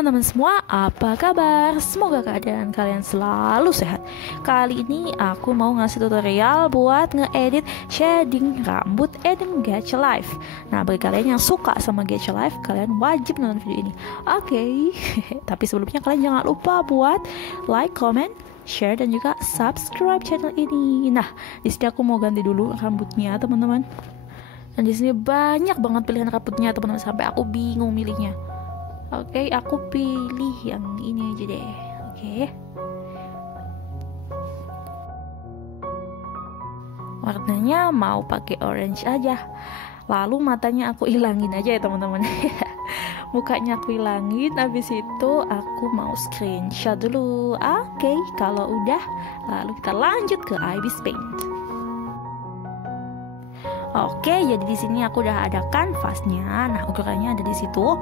teman-teman semua, apa kabar? Semoga keadaan kalian selalu sehat. Kali ini aku mau ngasih tutorial buat ngeedit shading rambut Eden Getcha Life. Nah, bagi kalian yang suka sama Getcha Life, kalian wajib nonton video ini. Oke. Tapi sebelumnya kalian jangan lupa buat like, comment, share, dan juga subscribe channel ini. Nah, di sini aku mau ganti dulu rambutnya, teman-teman. Dan di sini banyak banget pilihan rambutnya, teman-teman, sampai aku bingung milihnya. Oke, aku pilih yang ini aja deh. Oke. Warnanya mau pakai orange aja. Lalu matanya aku hilangin aja ya, teman-teman. Mukanya aku hilangin, habis itu aku mau screenshot dulu. Oke, kalau udah, lalu kita lanjut ke Ibis Paint. Oke, jadi di sini aku udah ada kanvasnya. Nah, ukurannya ada di situ.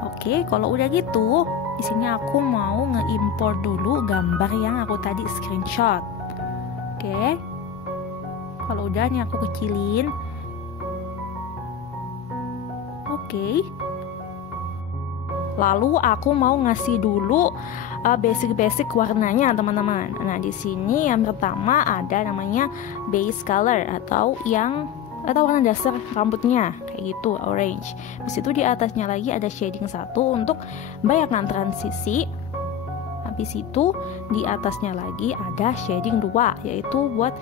Oke, kalau udah gitu, di sini aku mau ngeimport dulu gambar yang aku tadi screenshot. Oke. Kalau udah nih aku kecilin. Oke. Lalu aku mau ngasih dulu basic warnanya, teman-teman. Nah, di sini yang pertama ada namanya base color atau warna dasar rambutnya kayak gitu, orange. Habis itu di atasnya lagi ada shading 1 untuk bayangan transisi. Habis itu di atasnya lagi ada shading 2 yaitu buat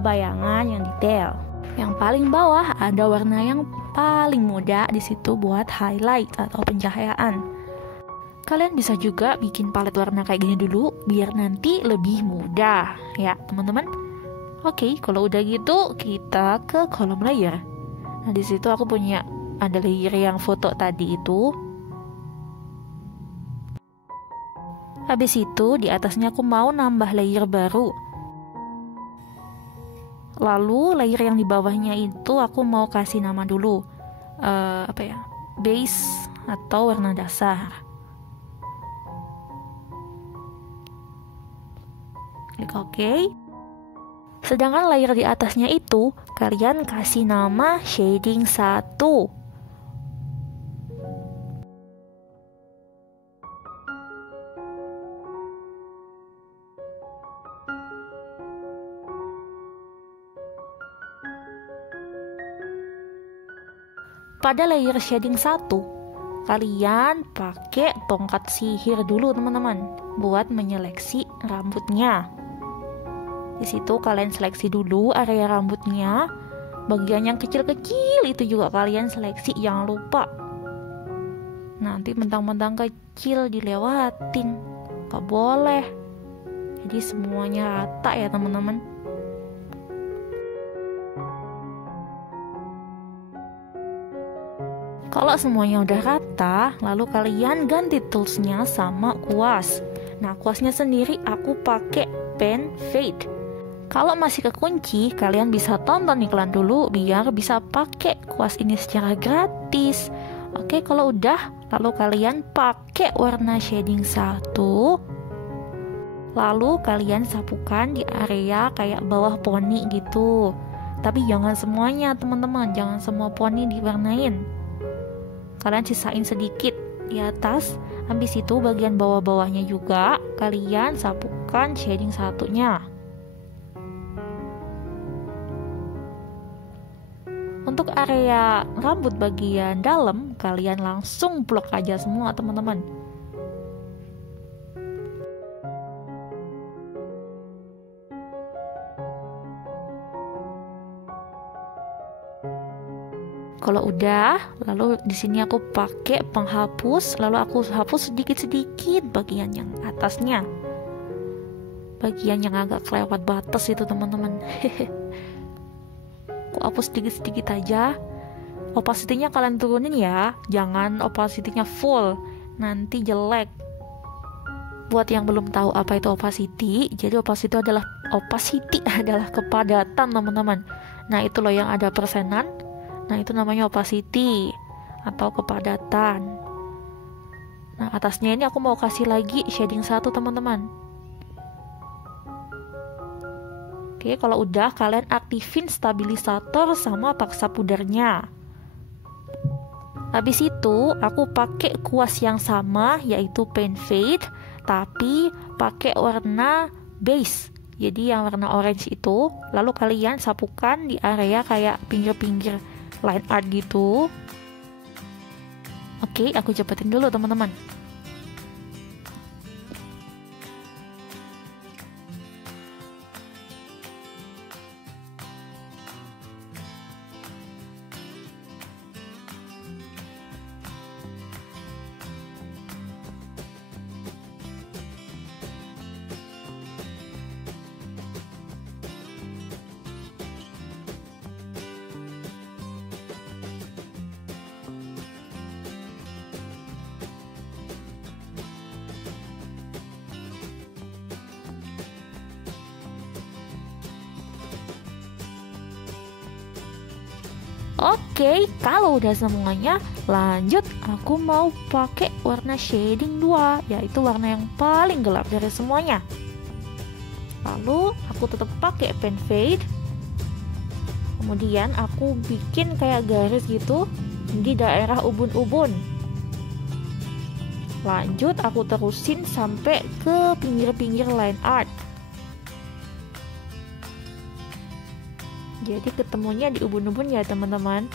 bayangan yang detail. Yang paling bawah ada warna yang paling muda di situ buat highlight atau pencahayaan. Kalian bisa juga bikin palet warna kayak gini dulu biar nanti lebih mudah ya, teman-teman. Oke, kalau udah gitu kita ke kolom layer. Nah, di situ aku punya ada layer yang foto tadi itu. Habis itu di atasnya aku mau nambah layer baru. Lalu layer yang di bawahnya itu aku mau kasih nama dulu. Base atau warna dasar. Klik OK. Sedangkan layer di atasnya itu kalian kasih nama shading 1. Pada layer shading 1, kalian pakai tongkat sihir dulu, teman-teman, buat menyeleksi rambutnya. Di situ kalian seleksi dulu area rambutnya. Bagian yang kecil-kecil itu juga kalian seleksi, jangan lupa. Nanti mentang-mentang kecil dilewatin, gak boleh. Jadi semuanya rata ya, teman-teman. Kalau semuanya udah rata, lalu kalian ganti toolsnya sama kuas. Nah, kuasnya sendiri aku pakai pen fade. Kalau masih kekunci, kalian bisa tonton iklan dulu biar bisa pakai kuas ini secara gratis. Oke, kalau udah, lalu kalian pakai warna shading 1. Lalu kalian sapukan di area kayak bawah poni gitu. Tapi jangan semuanya, teman-teman, jangan semua poni diwarnain. Kalian sisain sedikit di atas. Habis itu bagian bawah-bawahnya juga kalian sapukan shading 1-nya. Untuk area rambut bagian dalam, kalian langsung blok aja semua, teman-teman. Kalau udah, lalu di sini aku pakai penghapus, lalu aku hapus sedikit-sedikit bagian yang atasnya. Bagian yang agak kelewat batas itu, teman-teman. Aku hapus sedikit-sedikit aja. Opacity-nya kalian turunin ya, jangan opacity-nya full, nanti jelek. Buat yang belum tahu apa itu opacity, jadi opacity adalah kepadatan, teman-teman. Nah, itu loh yang ada persenan. Nah, itu namanya opacity atau kepadatan. Nah, atasnya ini aku mau kasih lagi shading 1, teman-teman. Oke, kalau udah kalian aktifin stabilisator sama paksa pudernya. Habis itu aku pakai kuas yang sama, yaitu pen fade, tapi pakai warna base, jadi yang warna orange itu. Lalu kalian sapukan di area kayak pinggir-pinggir line art gitu. Oke, aku cepetin dulu teman-teman. Oke, kalau udah semuanya, lanjut aku mau pakai warna shading 2, yaitu warna yang paling gelap dari semuanya. Lalu aku tetap pakai pen fade. Kemudian aku bikin kayak garis gitu di daerah ubun-ubun. Lanjut aku terusin sampai ke pinggir-pinggir line art. Jadi ketemunya di ubun-ubun ya teman-teman.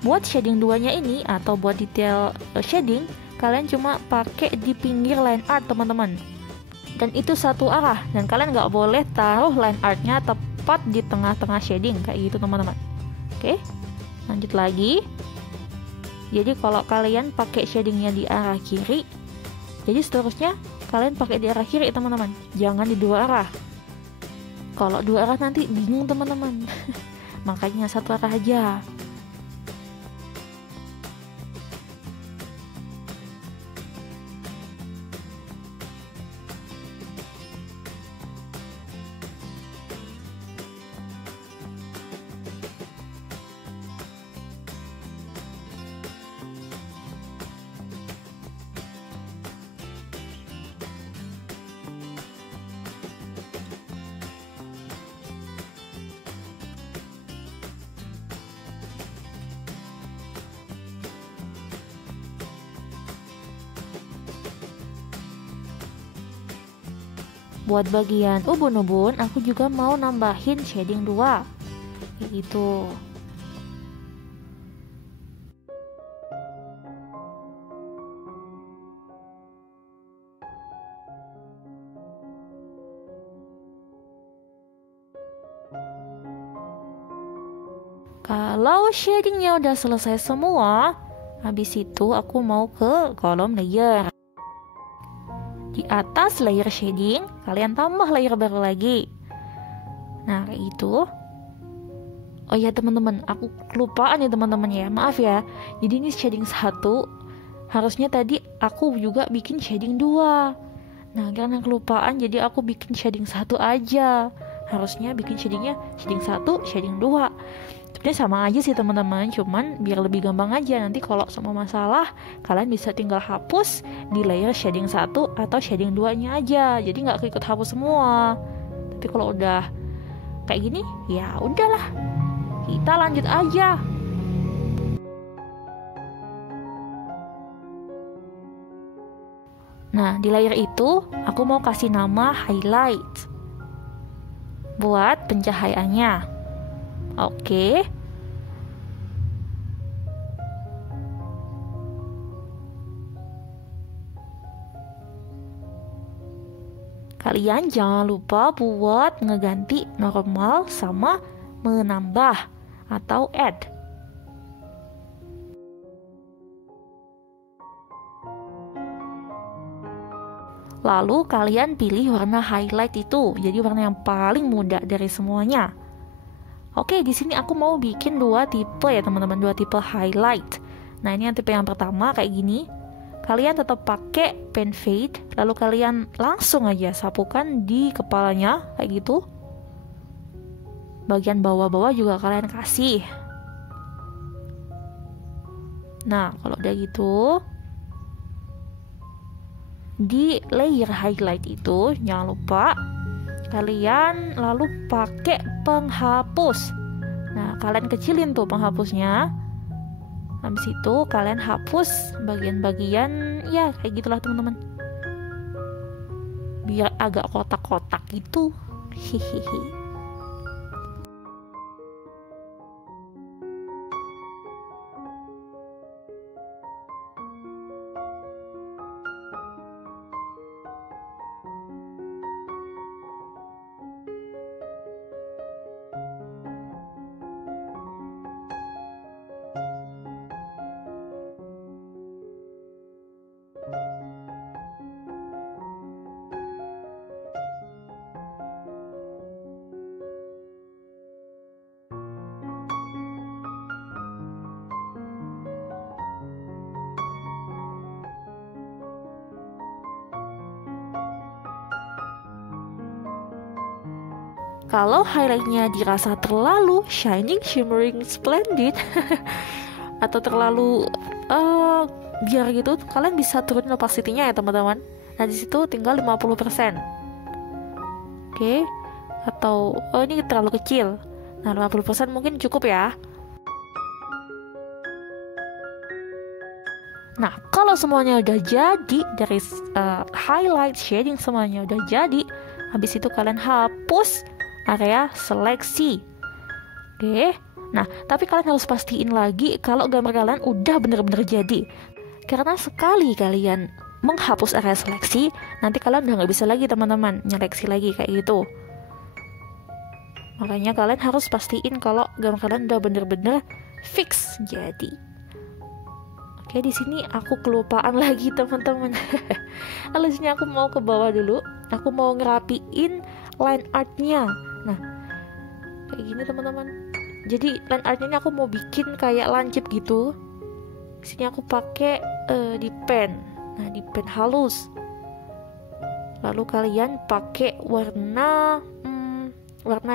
Buat shading 2-nya ini atau buat detail shading, kalian cuma pakai di pinggir line art teman-teman. Dan itu satu arah, dan kalian nggak boleh taruh line artnya tepat di tengah-tengah shading kayak gitu teman-teman. Oke, lanjut lagi. Jadi kalau kalian pakai shadingnya di arah kiri, jadi seterusnya kalian pakai di arah kiri teman-teman, jangan di dua arah. Kalau dua arah nanti bingung teman-teman. Makanya satu arah aja. Buat bagian ubun-ubun, aku juga mau nambahin shading 2 kayak gitu. Kalau shadingnya udah selesai semua, habis itu aku mau ke kolom layer. Di atas layer shading, kalian tambah layer baru lagi. Nah, kayak itu. Oh ya teman-teman, aku kelupaan ya teman-teman ya. Maaf ya. Jadi ini shading 1. Harusnya tadi aku juga bikin shading 2. Nah, karena kelupaan jadi aku bikin shading 1 aja. Harusnya bikin shadingnya shading 1, shading 2. Sebenarnya sama aja sih teman-teman, cuman biar lebih gampang aja. Nanti kalau semua masalah, kalian bisa tinggal hapus di layer shading 1 atau shading 2-nya aja. Jadi nggak keikut hapus semua. Tapi kalau udah kayak gini, ya udahlah. Kita lanjut aja. Nah, di layer itu aku mau kasih nama highlight buat pencahayaannya. Oke. Kalian jangan lupa buat ngeganti normal sama menambah atau add. Lalu kalian pilih warna highlight itu, jadi warna yang paling mudah dari semuanya. Oke, di sini aku mau bikin 2 tipe ya teman-teman, 2 tipe highlight. Nah, ini yang tipe yang pertama kayak gini. Kalian tetap pakai pen fade, lalu kalian langsung aja sapukan di kepalanya kayak gitu. bagian bawah-bawah juga kalian kasih. Nah, kalau udah gitu, di layer highlight itu jangan lupa kalian lalu pakai penghapus. Nah, kalian kecilin tuh penghapusnya. Habis itu kalian hapus bagian-bagian ya kayak gitulah teman-teman, biar agak kotak-kotak gitu. Hihihi. Kalau highlightnya dirasa terlalu shining, shimmering, splendid atau terlalu biar gitu, kalian bisa turunin opacity-nya ya teman-teman. Nah di situ tinggal 50%. Oke. Atau ini terlalu kecil. Nah 50% mungkin cukup ya. Nah kalau semuanya udah jadi, dari highlight, shading semuanya udah jadi, habis itu kalian hapus area seleksi. Oke. Nah, tapi kalian harus pastiin lagi kalau gambar kalian udah bener-bener jadi. Karena sekali kalian menghapus area seleksi, nanti kalian udah nggak bisa lagi teman-teman nyeleksi lagi kayak gitu. Makanya kalian harus pastiin kalau gambar kalian udah bener-bener fix jadi. Oke, di sini aku kelupaan lagi teman-teman. Lalu sini aku mau ke bawah dulu. Aku mau ngerapiin line artnya. Nah, kayak gini teman-teman. Jadi line artnya ini aku mau bikin kayak lancip gitu. Di sini aku pakai di pen. Nah, di pen halus. Lalu kalian pakai warna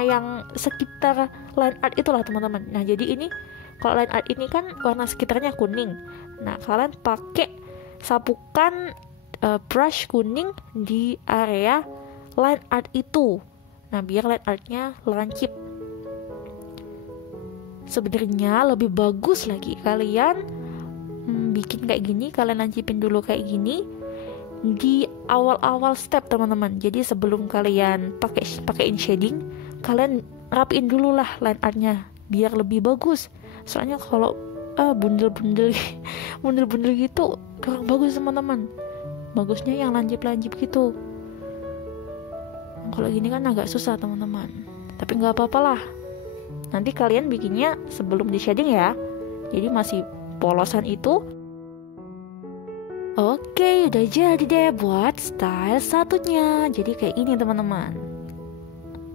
yang sekitar line art itulah teman-teman. Nah, jadi ini kalau line art ini kan warna sekitarnya kuning. Nah, kalian pakai sapukan brush kuning di area line art itu. Nah, biar line artnya lancip. Sebenarnya lebih bagus lagi kalian bikin kayak gini, kalian lancipin dulu kayak gini di awal-awal step teman-teman. Jadi sebelum kalian pakaiin shading, kalian rapiin dulu lah line artnya biar lebih bagus. Soalnya kalau bundel-bundel bundel-bundel gitu kurang bagus teman-teman. Bagusnya yang lancip-lancip gitu. Kalau gini kan agak susah teman-teman. Tapi nggak apa-apa lah. Nanti kalian bikinnya sebelum di shading ya. Jadi masih polosan itu. Oke, udah jadi deh buat style satunya. Jadi kayak ini teman-teman.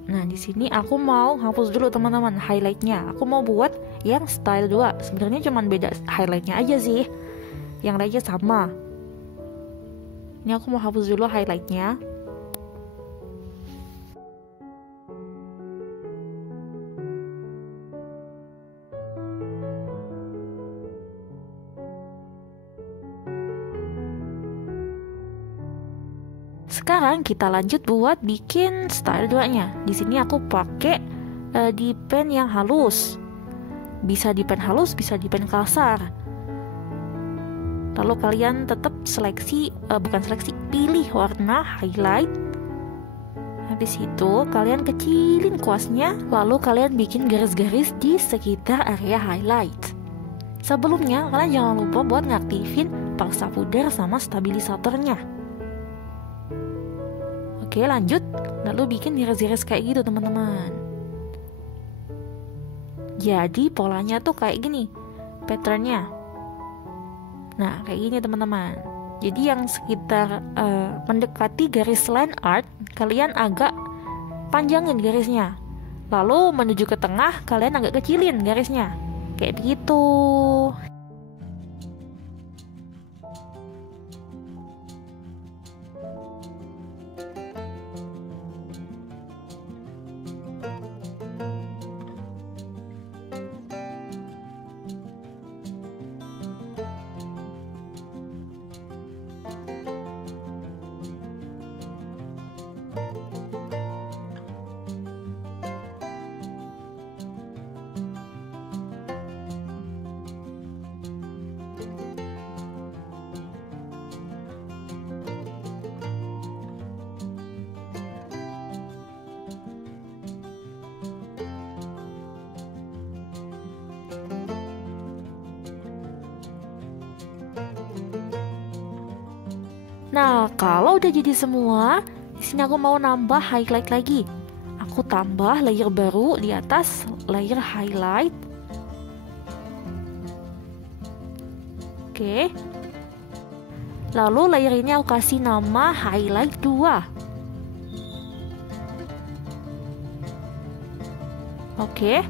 Nah, di sini aku mau hapus dulu teman-teman highlightnya. Aku mau buat yang style 2. Sebenarnya cuma beda highlightnya aja sih. Yang lainnya sama. Ini aku mau hapus dulu highlightnya. Sekarang kita lanjut buat bikin style 2-nya. Di sini aku pakai di pen yang halus. Bisa di pen halus, bisa di pen kasar. Lalu kalian tetap pilih warna highlight. Habis itu kalian kecilin kuasnya, lalu kalian bikin garis-garis di sekitar area highlight. Sebelumnya kalian jangan lupa buat ngaktifin paksa pudar sama stabilisatornya. Oke, lanjut. Lalu bikin iris-iris kayak gitu teman-teman. Jadi polanya tuh kayak gini patternnya. Nah, kayak gini teman-teman. Jadi yang sekitar mendekati garis line art, kalian agak panjangin garisnya. Lalu menuju ke tengah, kalian agak kecilin garisnya. Kayak begitu. Nah, kalau udah jadi semua, di sini aku mau nambah highlight lagi. Aku tambah layer baru di atas layer highlight. Oke. Lalu layer ini aku kasih nama highlight 2. Oke.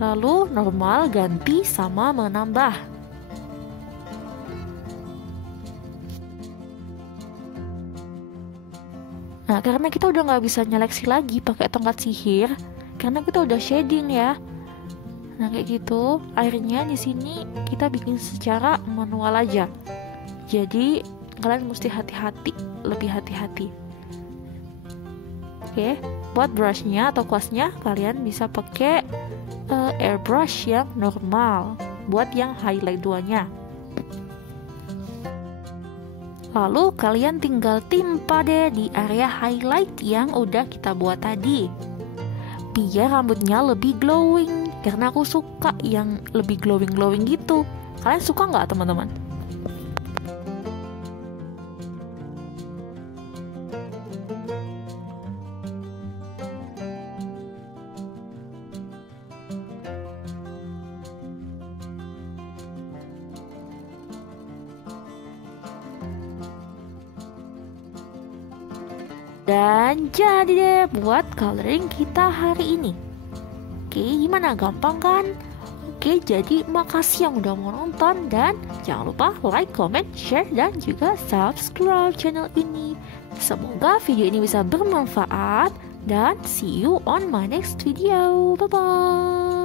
Lalu normal ganti sama menambah. Nah, karena kita udah nggak bisa nyeleksi lagi pakai tongkat sihir, karena kita udah shading ya. Nah, kayak gitu. Akhirnya di sini kita bikin secara manual aja. Jadi kalian mesti hati-hati, lebih hati-hati. Oke, buat brushnya atau kuasnya kalian bisa pakai airbrush yang normal. Buat yang highlight 2-nya. Lalu kalian tinggal timpa deh di area highlight yang udah kita buat tadi. Biar rambutnya lebih glowing. Karena aku suka yang lebih glowing-glowing gitu. Kalian suka nggak teman-teman? Dan jadi deh buat coloring kita hari ini. Oke, gimana? Gampang kan? Oke, jadi makasih yang udah mau nonton. Dan jangan lupa like, comment, share, dan juga subscribe channel ini. Semoga video ini bisa bermanfaat. Dan see you on my next video. Bye-bye.